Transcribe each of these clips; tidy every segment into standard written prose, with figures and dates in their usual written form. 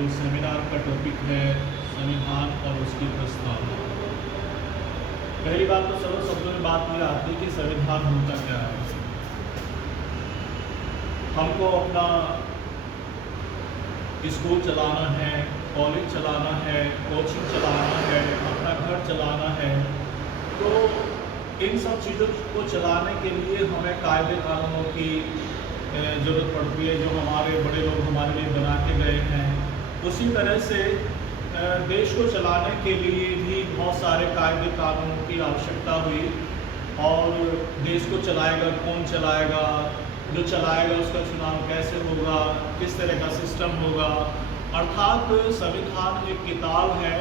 जो सेमिनार का टॉपिक है संविधान और उसकी प्रस्तावना। पहली बात तो सरल शब्दों में बात ये आती है कि संविधान होता क्या है। हमको अपना स्कूल चलाना है, कॉलेज चलाना है, कोचिंग चलाना है, अपना घर चलाना है, तो इन सब चीज़ों को चलाने के लिए हमें कायदे कानूनों की ज़रूरत पड़ती है, जो हमारे बड़े लोग हमारे लिए बना के गए हैं। उसी तरह से देश को चलाने के लिए भी बहुत सारे कायदे कानूनों की आवश्यकता हुई। और देश को चलाएगा कौन चलाएगा, जो चलाएगा उसका चुनाव कैसे होगा, किस तरह का सिस्टम होगा। अर्थात संविधान एक किताब है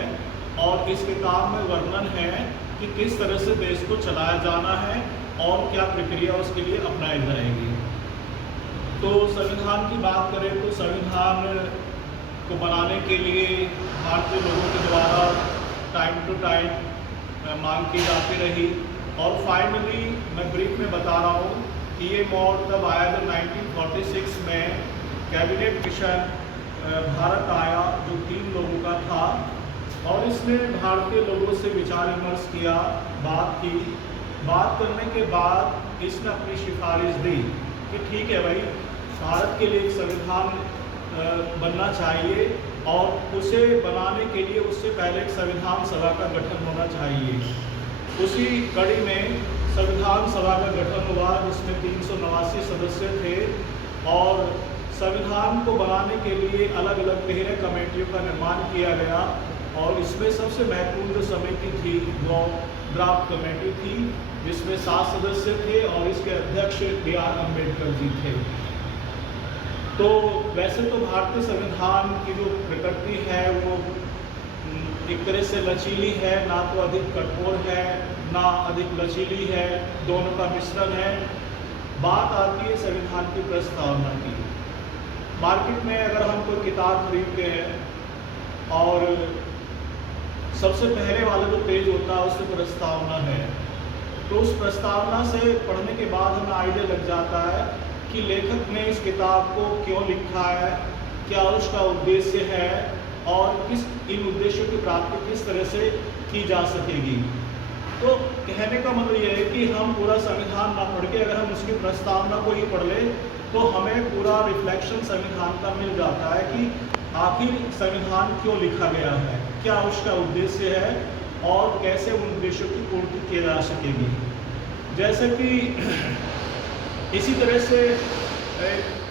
और इस किताब में वर्णन है कि किस तरह से देश को चलाया जाना है और क्या प्रक्रिया उसके लिए अपनाई जाएगी। तो संविधान की बात करें तो संविधान को बनाने के लिए भारतीय लोगों के द्वारा टाइम टू टाइम मांग की जाती रही। और फाइनली मैं ब्रीफ में बता रहा हूँ कि ये मोड तब आया जब 1946 में कैबिनेट मिशन भारत आया, जो 3 लोगों का था, और इसने भारतीय लोगों से विचार विमर्श किया, बात करने के बाद इसने अपनी सिफारिश दी कि ठीक है भाई, भारत के लिए एक संविधान बनना चाहिए और उसे बनाने के लिए उससे पहले एक संविधान सभा का गठन होना चाहिए। उसी कड़ी में संविधान सभा का गठन हुआ, जिसमें 389 सदस्य थे और संविधान को बनाने के लिए अलग अलग 13 कमेटियों का निर्माण किया गया। और इसमें सबसे महत्वपूर्ण जो समिति थी वो ड्राफ्ट कमेटी थी, जिसमें 7 सदस्य थे और इसके अध्यक्ष B.R. अम्बेडकर जी थे। तो वैसे तो भारतीय संविधान की जो प्रकृति है वो एक तरह से लचीली है, ना तो अधिक कठोर है ना अधिक लचीली है, दोनों का मिश्रण है। बात आती है संविधान की प्रस्तावना की। मार्केट में अगर हम कोई किताब खरीदते हैं और सबसे पहले वाला जो पेज होता है उससे प्रस्तावना है, तो उस प्रस्तावना से पढ़ने के बाद हमें आइडिया लग जाता है कि लेखक ने इस किताब को क्यों लिखा है, क्या उसका उद्देश्य है और इन उद्देश्यों की प्राप्ति किस तरह से की जा सकेगी। तो कहने का मतलब यह है कि हम पूरा संविधान ना पढ़ के अगर हम उसकी प्रस्तावना को ही पढ़ लें तो हमें पूरा रिफ्लेक्शन संविधान का मिल जाता है कि आखिर संविधान क्यों लिखा गया है, क्या उसका उद्देश्य है और कैसे उन उद्देश्यों की पूर्ति की जा सकेगी। जैसे कि इसी तरह से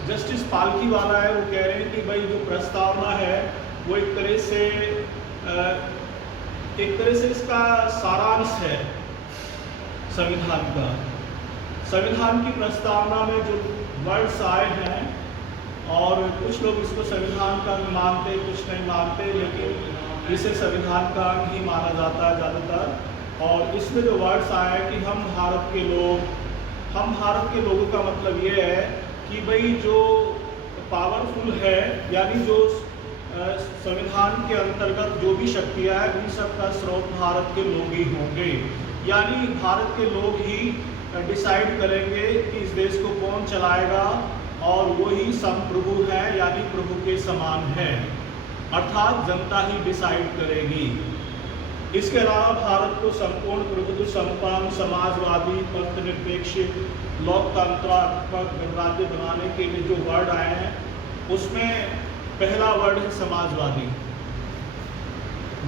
जस्टिस पालकी वाला है, वो कह रहे हैं कि भाई जो प्रस्तावना है वो एक तरह से इसका सारांश है संविधान का। संविधान की प्रस्तावना में जो वर्ड्स आए हैं, और कुछ लोग इसको संविधान का अंग मानते, कुछ नहीं मानते, लेकिन इसे संविधान का अंग ही माना जाता है ज़्यादातर। और इसमें जो वर्ड्स आए हैं कि हम भारत के लोगों का मतलब ये है कि भाई जो पावरफुल है, यानी जो संविधान के अंतर्गत जो भी शक्तियाँ हैं उन सब का स्रोत भारत के लोग ही होंगे। यानी भारत के लोग ही डिसाइड करेंगे कि इस देश को कौन चलाएगा, और वही संप्रभु है, यानी प्रभु के समान है, अर्थात जनता ही डिसाइड करेगी। इसके अलावा भारत को संपूर्ण प्रभुत्व संपन्न समाजवादी पंथ निरपेक्ष लोकतंत्रात्मक गणराज्य बनाने के लिए जो वर्ड आए हैं उसमें पहला वर्ड है समाजवादी।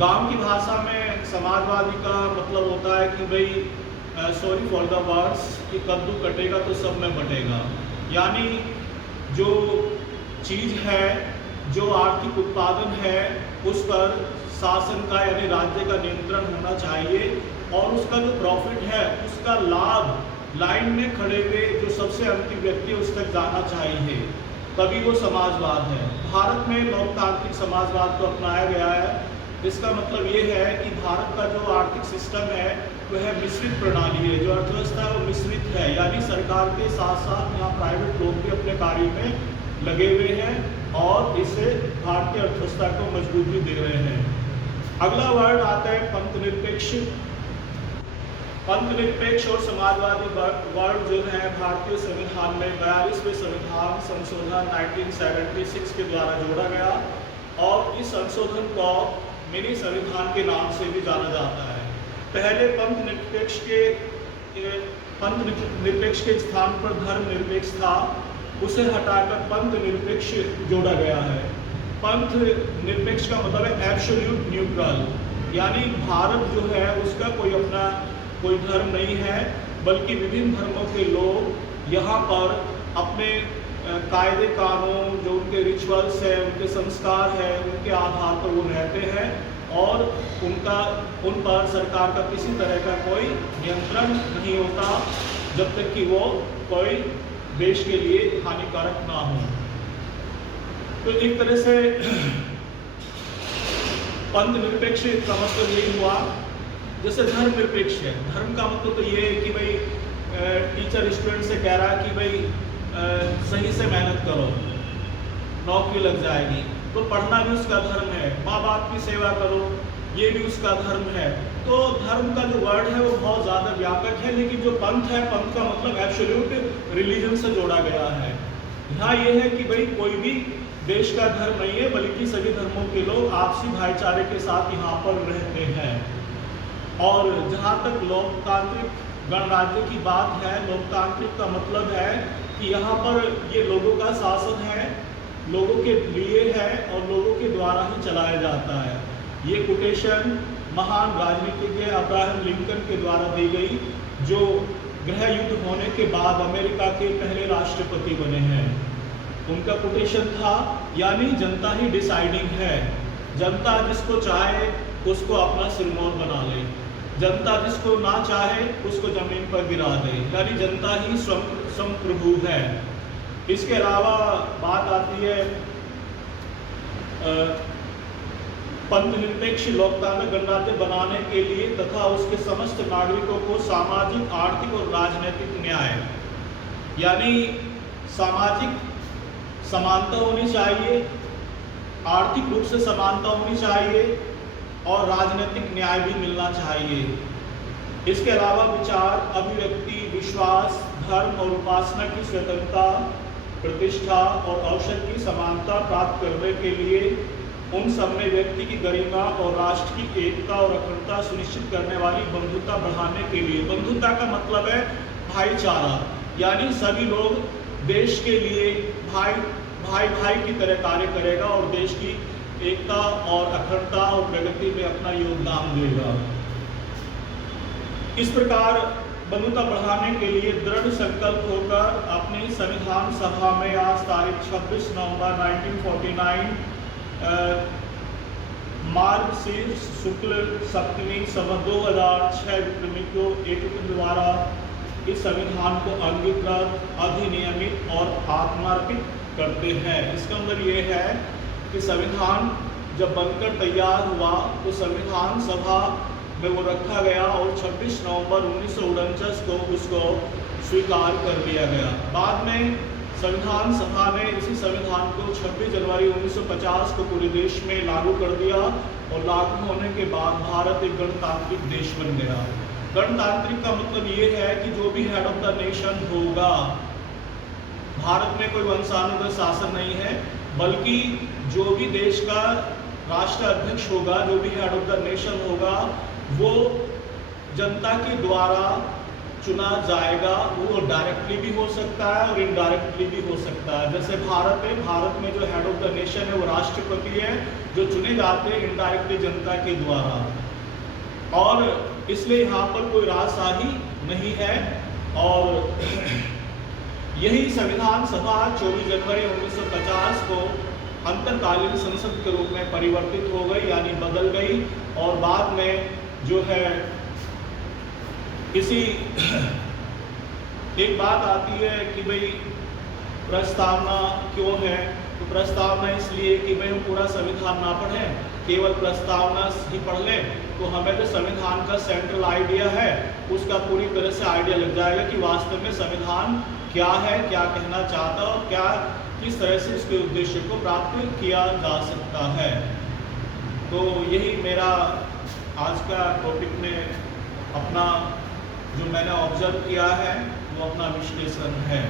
गांव की भाषा में समाजवादी का मतलब होता है कि भाई सॉरी फॉर द वर्ड्स, कि कद्दू कटेगा तो सब में बटेगा। यानी जो चीज़ है, जो आर्थिक उत्पादन है, उस पर शासन का यानी राज्य का नियंत्रण होना चाहिए, और उसका जो प्रॉफिट है उसका लाभ लाइन में खड़े हुए जो सबसे अंतिम व्यक्ति उस तक जाना चाहिए, तभी वो समाजवाद है। भारत में लोकतांत्रिक समाजवाद को अपनाया गया है। इसका मतलब ये है कि भारत का जो आर्थिक सिस्टम है वह मिश्रित प्रणाली है, जो अर्थव्यवस्था है वो मिश्रित है, यानी सरकार के साथ साथ यहाँ प्राइवेट लोग भी अपने कार्य में लगे हुए हैं और इससे भारतीय अर्थव्यवस्था को मजबूती दे रहे हैं। अगला वर्ड आता है पंथ निरपेक्ष। पंथ निरपेक्ष और समाजवादी वर्ड जो है भारतीय संविधान में 42वें संविधान संशोधन 1976 के द्वारा जोड़ा गया, और इस संशोधन को मिनी संविधान के नाम से भी जाना जाता है। पहले पंथ निरपेक्ष के स्थान पर धर्म निरपेक्ष था, उसे हटाकर पंथ निरपेक्ष जोड़ा गया है। पंथ निरपेक्ष का मतलब है एब्सोल्यूट न्यूट्रल, यानी भारत जो है उसका कोई धर्म नहीं है, बल्कि विभिन्न धर्मों के लोग यहाँ पर अपने कायदे कानून, जो उनके रिचुअल्स है, उनके संस्कार है, उनके आधार पर वो रहते हैं और उन पर सरकार का किसी तरह का कोई नियंत्रण नहीं होता जब तक कि वो कोई देश के लिए हानिकारक ना हो। तो एक तरह से पंथ निरपेक्ष का मतलब यही हुआ। जैसे धर्म निरपेक्ष है, धर्म का मतलब तो ये है कि भाई टीचर स्टूडेंट से कह रहा है कि भाई सही से मेहनत करो, नौकरी लग जाएगी, तो पढ़ना भी उसका धर्म है। माँ बाप की सेवा करो, ये भी उसका धर्म है। तो धर्म का जो वर्ड है वो बहुत ज़्यादा व्यापक है, लेकिन जो पंथ है, पंथ का मतलब एब्सोल्यूट रिलीजन से जोड़ा गया है। यहाँ ये है कि भाई कोई भी देश का धर्म नहीं है, बल्कि सभी धर्मों के लोग आपसी भाईचारे के साथ यहाँ पर रहते हैं। और जहाँ तक लोकतांत्रिक गणराज्य की बात है, लोकतांत्रिक का मतलब है कि यहाँ पर ये लोगों का शासन है, लोगों के लिए है और लोगों के द्वारा ही चलाया जाता है। ये कोटेशन महान राजनीतिज्ञ अब्राहम लिंकन के द्वारा दी गई, जो गृह युद्ध होने के बाद अमेरिका के पहले राष्ट्रपति बने हैं। उनका कोटेशन था, यानी जनता ही डिसाइडिंग है, जनता जिसको चाहे उसको अपना सिरमौर बना ले, जनता जिसको ना चाहे उसको जमीन पर गिरा दे, यानी जनता ही संप्रभु है। इसके अलावा बात आती है पंथ निरपेक्ष लोकतांत्रिक गणराज्य बनाने के लिए तथा उसके समस्त नागरिकों को सामाजिक, आर्थिक और राजनीतिक न्याय, यानी सामाजिक समानता होनी चाहिए, आर्थिक रूप से समानता होनी चाहिए और राजनीतिक न्याय भी मिलना चाहिए। इसके अलावा विचार, अभिव्यक्ति, विश्वास, धर्म और उपासना की स्वतंत्रता, प्रतिष्ठा और अवसर की समानता प्राप्त करने के लिए उन सब में व्यक्ति की गरिमा और राष्ट्र की एकता और अखंडता सुनिश्चित करने वाली बंधुता बढ़ाने के लिए, बंधुता का मतलब है भाईचारा, यानी सभी लोग देश के लिए भाई की तरह कार्य करेगा और देश की एकता और अखंडता और प्रगति में अपना योगदान देगा। इस प्रकार बंधुता बढ़ाने के लिए दृढ़ संकल्प होकर अपनी संविधान सभा में आज तारीख 26 नवंबर 1949 मार्गशीर्ष शुक्ल सप्तमी सवा 2006 विक्रमी को एकीकृत द्वारा इस संविधान को अंगीकृत, अधिनियमित और आत्मार्पित करते हैं। इसका मतलब ये है कि संविधान जब बनकर तैयार हुआ तो संविधान सभा में वो रखा गया और 26 नवंबर 1949 को उसको स्वीकार कर लिया गया। बाद में संविधान सभा ने इसी संविधान को 26 जनवरी 1950 को पूरे देश में लागू कर दिया और लागू होने के बाद भारत एक गणतांत्रिक देश बन गया। गणतांत्रिक का मतलब ये है कि जो भी हेड ऑफ द नेशन होगा, भारत में कोई वंशानुगत शासन नहीं है, बल्कि जो भी देश का राष्ट्र अध्यक्ष होगा, जो भी हेड ऑफ द नेशन होगा, वो जनता के द्वारा चुना जाएगा। वो डायरेक्टली भी हो सकता है और इनडायरेक्टली भी हो सकता है। जैसे भारत है, भारत में जो हेड ऑफ द नेशन है वो राष्ट्रपति है, जो चुने जाते हैं इनडायरेक्टली जनता के द्वारा। और इसलिए यहाँ पर कोई राजशाही नहीं है। और यही संविधान सभा 24 जनवरी 1950 को अंतरकालीन संसद के रूप में परिवर्तित हो गई, यानी बदल गई। और बाद में जो है किसी एक बात आती है कि भाई प्रस्तावना क्यों है, तो प्रस्तावना इसलिए कि भाई हम पूरा संविधान ना पढ़ें, केवल प्रस्तावना ही पढ़ लें तो हमें जो संविधान का सेंट्रल आइडिया है उसका पूरी तरह से आइडिया लग जाएगा कि वास्तव में संविधान क्या है, क्या कहना चाहता है और क्या किस तरह से उसके उद्देश्य को प्राप्त किया जा सकता है। तो यही मेरा आज का टॉपिक में अपना जो मैंने ऑब्जर्व किया है वो अपना विश्लेषण है।